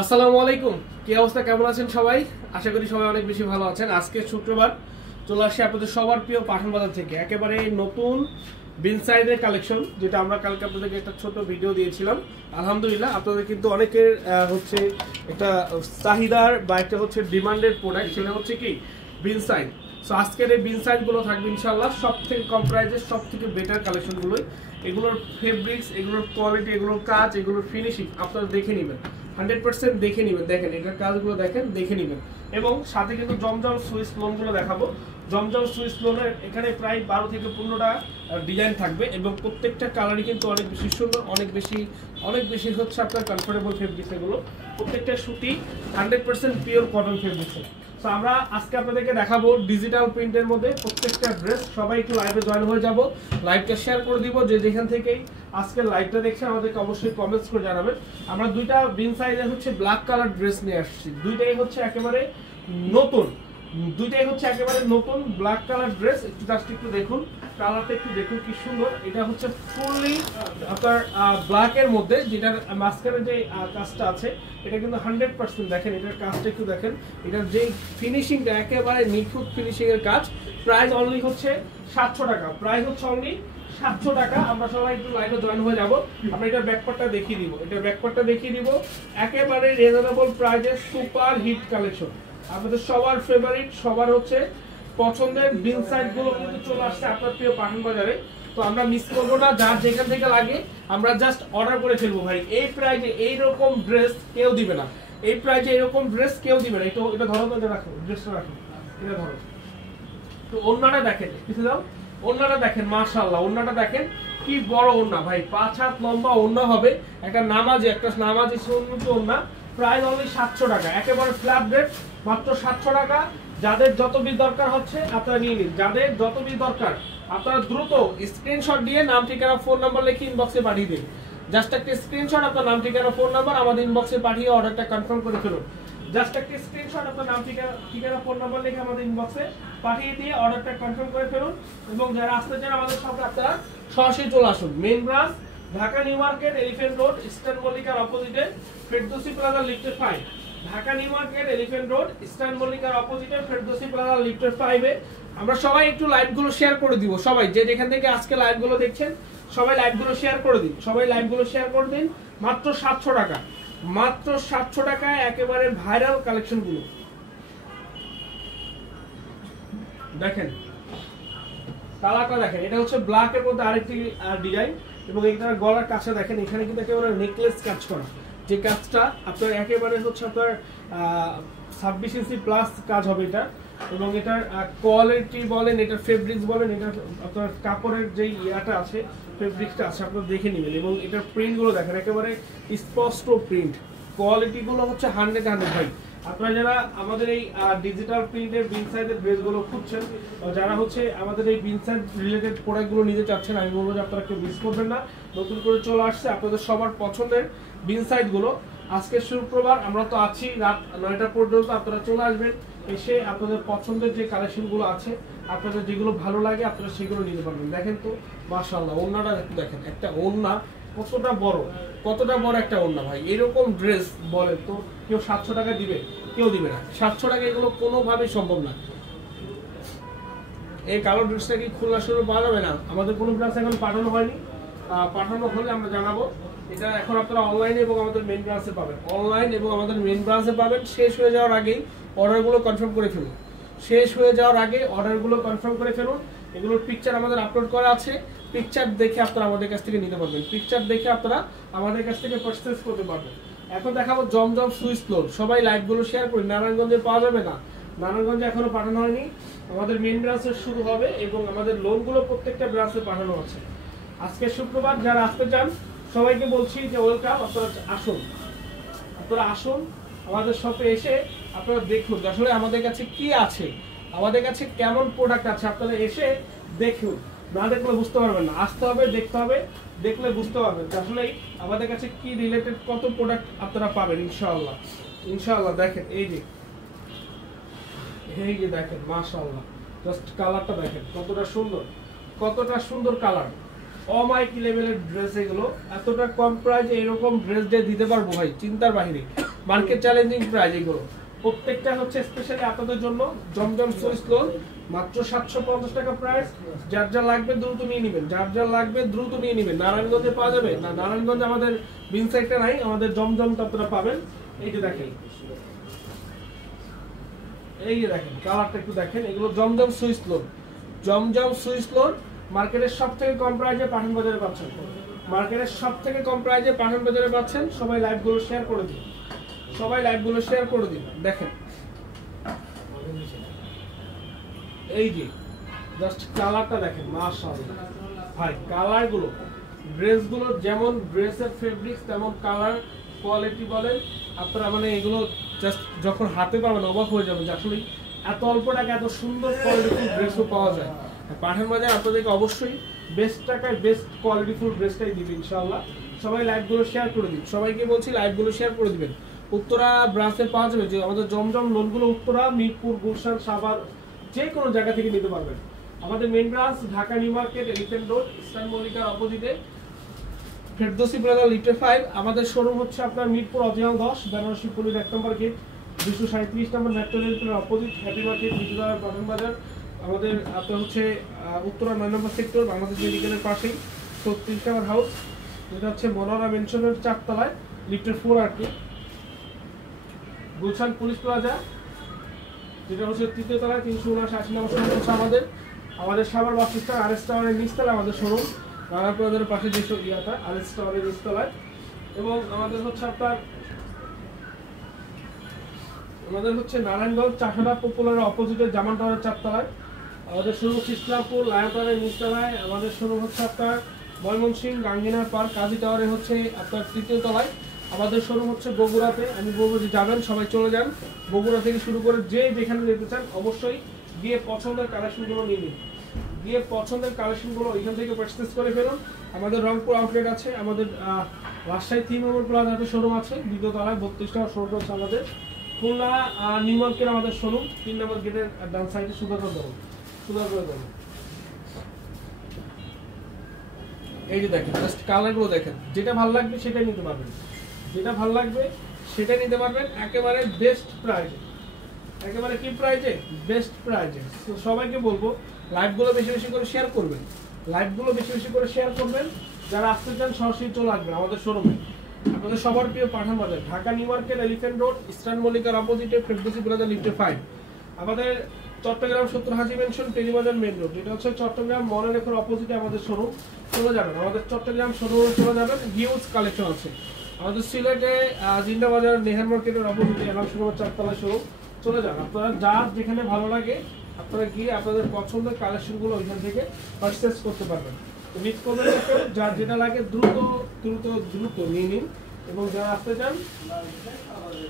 আসসালামু আলাইকুম, কি অবস্থা, কেমন আছেন সবাই? আশা করি সবাই অনেক বেশি ভালো আছেন। আজকে শুক্রবার চলে আসছে আপনাদের সবার প্রিয় পাঠান বাজার থেকে একেবারে নতুন বিন সাইজের কালেকশন, যেটা আমরা কালকে আপনাদেরকে একটা ছোট ভিডিও দিয়েছিলাম। আলহামদুলিল্লাহ আপনাদের কিন্তু অনেকের হচ্ছে একটা চাহিদার বা একটা হচ্ছে ডিমান্ডের প্রোডাক্ট, সেটা হচ্ছে কি বিন সাইজ। সো আজকের এই বিন সাইজগুলো থাকবে ইনশাআল্লাহ সব থেকে কম প্রাইসের, সব থেকে বেটার কালেকশনগুলোই। এগুলোর ফেব্রিক্স, এগুলোর কোয়ালিটি, এগুলোর কাজ, এগুলোর ফিনিশিং আপনারা দেখে নেবেন, 100% দেখে নেবেন। দেখেন এটার কাজগুলো দেখেন, দেখে নেবেন। এবং সাথে কিন্তু জমজম সুইচ লোনগুলো দেখাবো। জমজম সুইচ লোনের এখানে প্রায় 12 থেকে 15টা ডিজাইন থাকবে এবং প্রত্যেকটা কালারই কিন্তু অনেক বেশি সুন্দর, অনেক বেশি হচ্ছে আপনার কমফোর্টেবল ফেব্রিক্স। এগুলো প্রত্যেকটা সুতি 100% পিওর কটন ফেব্রিক্স। তো আমরা আজকে আপনাদেরকে দেখাবো ডিজিটাল প্রিন্টের মধ্যে প্রত্যেকটা ড্রেস। সবাই একটু লাইভে জয়েন হয়ে যাব, লাইভটা শেয়ার করে দিব। যে যেখান থেকেই আজকে লাইভটা দেখছেন আমাদেরকে অবশ্যই কমেন্টস করে জানাবেন। আমরা দুইটা বিন সাইজের হচ্ছে ব্ল্যাক কালার ড্রেস নিয়ে আসছি, দুইটাই হচ্ছে একেবারে নতুন, ব্ল্যাক কালার ড্রেস। একটু জাস্ট একটু দেখুন কালারটা, একটু দেখুন কি সুন্দর। এটা হচ্ছে ফুললি আপনার ব্ল্যাক এর মধ্যে, যেটার মাঝখানে যে কাজটা আছে এটা কিন্তু 100%। দেখেন এটার কাজটা একটু দেখেন, এটার যে ফিনিশিংটা একেবারে নিখুঁত ফিনিশিং এর কাজ। প্রাইস অনলি হচ্ছে 700 টাকা, প্রাইস হচ্ছে অনলি 700 টাকা। আমরা সবাই একটু লাইভে জয়েন হয়ে যাব। আমরা এটার ব্যাকপার্টটা দেখিয়ে দিব, একেবারে রিজনেবল প্রাইসে সুপার হিট কালেকশন। আপনাদের সবার ফেভারিট, সবার হচ্ছে পছন্দের বিন সাইড গুলো কিন্তু চলে আসছে আপনার প্রিয় পাঠান বাজারে। তো আমরা মিস করবো না, যার যেখান থেকে লাগে আমরা জাস্ট অর্ডার করে ফেলবো। ভাই এই প্রাইসে এইরকম ড্রেস কেউ দিবে না, এটা ধরো তো, এটা রাখো, ড্রেসটা রাখো, এটা ধরো। তো ওন্নাটা দেখেন, কিছু দাও, ওন্নাটা দেখেন, মাশাআল্লাহ ওন্নাটা দেখেন কি বড় ওন্না ভাই, 5 হাত লম্বা ওন্না হবে। একটা নামাজি সুন্নত ওন্না। প্রাইস অনলি 700 টাকা, একেবারে ফ্ল্যাট রেট, মাত্র 700 টাকা। যাদের যত পিস দরকার হচ্ছে আপনারা নিয়ে নিন, যাদের যত পিস দরকার আপনারা দ্রুত স্ক্রিনশট দিয়ে নাম, ঠিকানা, ফোন নাম্বার লিখে ইনবক্সে পাঠিয়ে দিন। জাস্ট একটা স্ক্রিনশট আপনার নাম, ঠিকানা, ফোন নাম্বার আমাদের ইনবক্সে পাঠিয়ে অর্ডারটা কনফার্ম করে ফেলুন। জাস্ট একটা স্ক্রিনশট আপনার নাম, ঠিকানা, ফোন নাম্বার লিখে আমাদের ইনবক্সে পাঠিয়ে দিয়ে অর্ডারটা কনফার্ম করে ফেলুন। এবং যারা আসতে চান আমাদের সাথে আপনারা সরাসরি চলে আসুন। Main branch Dhaka New Market, Elephant Road, Eastern মল্লিকার অপোজিটে, ফেরদৌসি প্লাজা লিফটের 5। Dhaka New Market, Elephant Road, Eastern মল্লিকার অপোজিটে, ফেরদৌসি প্লাজা লিফটের 5-এ। আমরা সবাই একটু লাইভগুলো শেয়ার করে দিব। সবাই যে যেখান থেকে আজকে লাইভগুলো দেখছেন সবাই লাইভগুলো শেয়ার করে দিন। মাত্র 700 টাকা, মাত্র 700 টাকায় একেবারে ভাইরাল কালেকশনগুলো দেখেন। কালারটা দেখেন, এটা হচ্ছে ব্ল্যাক এর মধ্যে আরেকটি ডিজাইন। এবং এটার গলার কাছে দেখেন, এখানে কিন্তু একেবারে নেকলেস কাজ করা, যে কাজটা আপনার একেবারে হচ্ছে আপনার 26 ইঞ্চি প্লাস কাজ হবে এটা। এবং এটার কোয়ালিটি বলেন, এটার ফেব্রিক্স বলেন, এটা আপনার কাপড়ের যে ইয়াটা আছে, ফেব্রিক্সটা আছে, আপনারা দেখে নেবেন। এবং এটার প্রিন্টগুলো দেখেন, একেবারে স্পষ্ট প্রিন্ট, কোয়ালিটিগুলো হচ্ছে 100 ভাই। আপনারা যারা আমাদের এই ডিজিটাল প্রিন্টের বিন সাইজের ড্রেসগুলো খুঁজছেন, যারা হচ্ছে আমাদের এই বিন সাইজ রিলেটেড প্রোডাক্টগুলো নিতে চাচ্ছেন, আমি বলবো যে আপনারা কেউ মিস করবেন না। নতুন করে চলে আসছে আপনাদের সবার পছন্দের বিন সাইজগুলো। আজকে শুক্রবার, আমরা তো আছি রাত 9টা পর্যন্ত। আপনারা চলে আসবেন, এসে আপনাদের পছন্দের যে কালেকশনগুলো আছে, আপনাদের যেগুলো ভালো লাগে আপনারা সেগুলো নিতে পারবেন। দেখেন তো মাশাআল্লাহ ওন্নাটা দেখেন, একটা ওন্না কতটা বড় একটা ওন্না ভাই। এরকম ড্রেস বলে তো কেউ 700 টাকা দিবে? কেউ দিবে না। 700 টাকা এগুলো কোনোভাবেই সম্ভব না। এই কালো ড্রেসটা কি খুলনা শহরে পাওয়া যাবে না? আমাদের কোনো ব্রাঞ্চ এখন পাঠানো হয়নি, পাঠানো হলে আমরা জানাবো। এটা এখন আপনারা অনলাইনে এবং আমাদের মেইন ব্রাঞ্চে পাবেন। শেষ হয়ে যাওয়ার আগেই অর্ডারগুলো কনফার্ম করে ফেলুন। এগুলোর পিকচার আমাদের আপলোড করা আছে, পিকচার দেখে আপনারা আমাদের কাছ থেকে নিতে পারবেন, পারচেজ করতে পারবেন। এখন দেখাবো জমজম সুইচ লোন। সবাই লাইভগুলো শেয়ার করি। নারায়ণগঞ্জে পাওয়া যাবে না, নারায়ণগঞ্জে এখনো পাঠানো হয়নি, আমাদের মেইন ব্রাঞ্চে শুরু হবে এবং আমাদের লোনগুলো প্রত্যেকটা ব্রাঞ্চে পাঠানো আছে। আজকে শুক্রবার, যারা আসতে চান সবাইকে বলছি যে ওয়েলকাম, আপনারা আসুন আমাদের শপে এসে আপনারা দেখুন আসলে আমাদের কাছে কি আছে, আমাদের কাছে কেমন প্রোডাক্ট আছে। আপনারা এসে দেখুন, না দেখলে বুঝতে পারবেন না। আসতে হবে, দেখতে হবে, দেখলে বুঝতে পারবেন আসলে আমাদের কাছে কি রিলেটেড কত প্রোডাক্ট আপনারা পাবেন ইনশাআল্লাহ। দেখেন এই যে দেখেন মাশাআল্লাহ, জাস্ট কালারটা দেখেন কতটা সুন্দর কালার। অমাইক লেভেলের ড্রেস এগুলো, এতটা কম প্রাইসে এরকম ড্রেস যে দিতে পারবো ভাই চিন্তার বাহিরে। মার্কেট চ্যালেঞ্জিং প্রাইস এগুলো প্রত্যেকটা হচ্ছে স্পেশালি আপনাদের জন্য জমজম সুইস লোন মাত্র 750 টাকা প্রাইস। যার যা লাগবে দ্রুত নিয়ে নেবেন, যার যা লাগবে দ্রুত নিয়ে নেবেন। নারায়ণগঞ্জে পাওয়া যাবে না, নারায়ণগঞ্জে আমাদের বিন সাইডটা নাই, আমাদের জমজমটা আপনারা পাবেন। এই যে দেখেন, এই যে দেখেন কালারটা একটু দেখেন, এগুলো জমজম সুইস লোন। জমজম সুইস লোন মার্কেটের সব থেকে কম প্রাইসে পাঠান বাজারে পাচ্ছেন, মার্কেটের সব থেকে কম প্রাইসে পাঠান বাজারে পাচ্ছেন। সবাই লাইভগুলো শেয়ার করে দিন, সবাই লাইভগুলো শেয়ার করে দিন। দেখেন এই যে জাস্ট কালারটা দেখেন, মাশাআল্লাহ ভাই কালারগুলো, ড্রেসগুলো যেমন ড্রেসের ফেব্রিক্স তেমন কালার কোয়ালিটি বলেন আপনারা, মানে এগুলো জাস্ট যখন হাতে পাবেন অবাক হয়ে যাবেন যে আসলে এত অল্প টাকা এত সুন্দর কোয়ালিটিফুল ড্রেসও পাওয়া যায়। পাঠান বাজার আপনাদেরকে অবশ্যই বেস্ট টাকায় বেস্ট কোয়ালিটিফুল ড্রেসটাই দিবে ইনশাআল্লাহ। সবাই লাইভগুলো শেয়ার করে দিন, সবাইকে বলছি লাইভগুলো শেয়ার করে দিবেন। উত্তরা ব্রাঞ্চে পাওয়া যাবে যে আমাদের জমজম লোনগুলো, উত্তরা, মিরপুর, গুলশান, সাভার যে কোনো জায়গা থেকে নিতে পারবেন। আমাদের main branch Dhaka New Market, Elephant Road, Eastern মল্লিকার অপোজিটে, ফেরদৌসি প্লাজা লিফটে 5। আমাদের শোরুম হচ্ছে আপনার মিরপুর অজিয়াল 10, বেনারসি পুলিশ 1 নম্বর গেট, 237 নম্বর মেট্রো রেলের অপোজিট, হ্যাপি মার্কেট, বিজুদার পাঠান বাজার। আমাদের আপনার হচ্ছে উত্তরা 9 নম্বর সেক্টর, বাংলাদেশ মেডিকেলের পাশেই 36 নম্বর হাউস, যেটা হচ্ছে মনোরা মেনশনের 4 তলায়, লিফটের 4 আর কি। গুলশান পুলিশ প্লাজা, যেটা হচ্ছে 3য় তলায়, 379 নম্বর শোরুম হচ্ছে আমাদের। আমাদের সাভার বাস স্ট্যান্ড আরএস টাওয়ারের নিচতলায় আমাদের শোরুম, রানা প্লাজার পাশে যে ইয়াটা আরএস টাওয়ারের নিচতলায়। এবং আমাদের হচ্ছে আপনার নারায়ণগঞ্জ চাষাড়া পপুলারের অপোজিটে জামান টাওয়ারের 4 তলায় আমাদের শোরুম হচ্ছে, ইসলামপুর লায়ন টাওয়ারের নিচতলায় আমাদের শোরুম হচ্ছে আপনার, ময়মনসিংহ গাঙ্গিনা পার্ক কাজী টাওয়ারে হচ্ছে আপনার 3য় তলায় আমাদের শোরুম হচ্ছে। বগুড়াতে আমি বলবো যে যাবেন সবাই চলে যান, বগুড়া থেকে শুরু করে যে যেখানে যেতে চান অবশ্যই গিয়ে পছন্দের কালেকশনগুলো নিয়ে নিন, গিয়ে পছন্দের কালেকশনগুলো ওইখান থেকে পারচেজ করে ফেলুন। আমাদের রংপুর আউটলেট আছে, আমাদের রাজশাহী 3 নম্বর প্লাজাতে শোরুম আছে, 2য় তলায় 32 টাকা শোরুম হচ্ছে আমাদের। খুলনা নিউ মার্কেট আমাদের শোরুম, 3 নম্বর গেটের ডান সাইডে সুধাকর দোকান। এই যে দেখেন জাস্ট কালারগুলো দেখেন, যেটা ভালো লাগবে সেটাই নিতে পারবেন, যেটা ভালো লাগবে সেটাই নিতে পারবেন একেবারে বেস্ট প্রাইজে, একেবারে কি প্রাইজে, বেস্ট প্রাইজে। তো সবাইকে বলবো লাইভগুলো বেশি বেশি করে শেয়ার করবেন, লাইভগুলো বেশি বেশি করে শেয়ার করবেন। যারা আসতে চান সরাসরি চলে আসবেন আমাদের শোরুমে। আপনাদের সবার প্রিয় Pathan Bazar, Dhaka New Market, Elephant Road, Eastern মল্লিকার অপোজিটে, ফেরদৌসি প্লাজা লিফটে 5। আমাদের চট্টগ্রাম 70 হাজি মেনশন, টেলিবাজার মেইন রোড, যেটা হচ্ছে চট্টগ্রাম মনোরেখার অপোজিটে আমাদের শোরুম। চলে যাবেন আমাদের চট্টগ্রাম শোরুমে, চলে যাবেন, হিউজ কালেকশন আছে। আমাদের সিলেটে জিন্দা বাজার নেহার মার্কেটের অপোজিটে এলাম শোরুমের 4 তলায় শোরুম। চলে যান আপনারা, যার যেখানে ভালো লাগে আপনারা গিয়ে আপনাদের পছন্দের কালেকশনগুলো ওইখান থেকে পারচেজ করতে পারবেন। তো মিস করবেন না কেউ, যার যেটা লাগে দ্রুত দ্রুত দ্রুত নিয়ে নিন। এবং যারা আসতে চান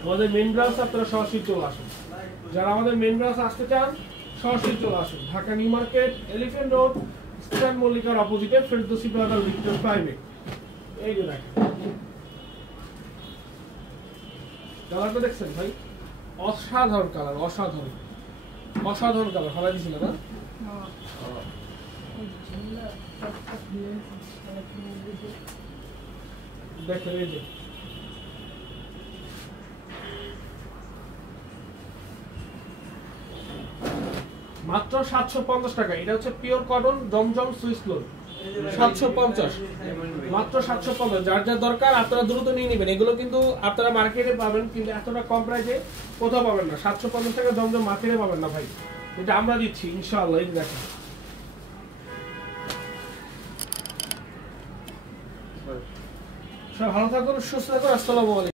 আমাদের মেইন ব্রাঞ্চ আপনারা সরাসরি চলে আসুন, যারা আমাদের মেইন ব্রাঞ্চ আসতে চান সরাসরি চলে আসুন, Dhaka New Market, Elephant Road, Eastern মল্লিকার অপোজিটে, ফেরদৌসি প্লাজা লিফটে 5-এ। এই যে দেখেন কালারটা দেখছেন ভাই, অসাধারণ কালার, অসাধারণ অসাধারণ কালার, ভালো দিছিল না? দেখেন এই যে মাত্র 750 টাকা, এটা হচ্ছে পিওর কটন জমজম সুইস লোন, 750 মাত্র 750। যার যার দরকার আপনারা দ্রুত নিয়ে নেবেন। এগুলো কিন্তু আপনারা মার্কেটে পাবেন কিন্তু এতটা কম প্রাইসে কোথাও পাবেন না। 750 টাকা জমজম মার্কেটে পাবেন না ভাই, এটা আমরা দিচ্ছি ইনশাআল্লাহ। এই দেখেন সব ভালো থাকুন, সুস্থ থাকুন, আসসালামু আলাইকুম।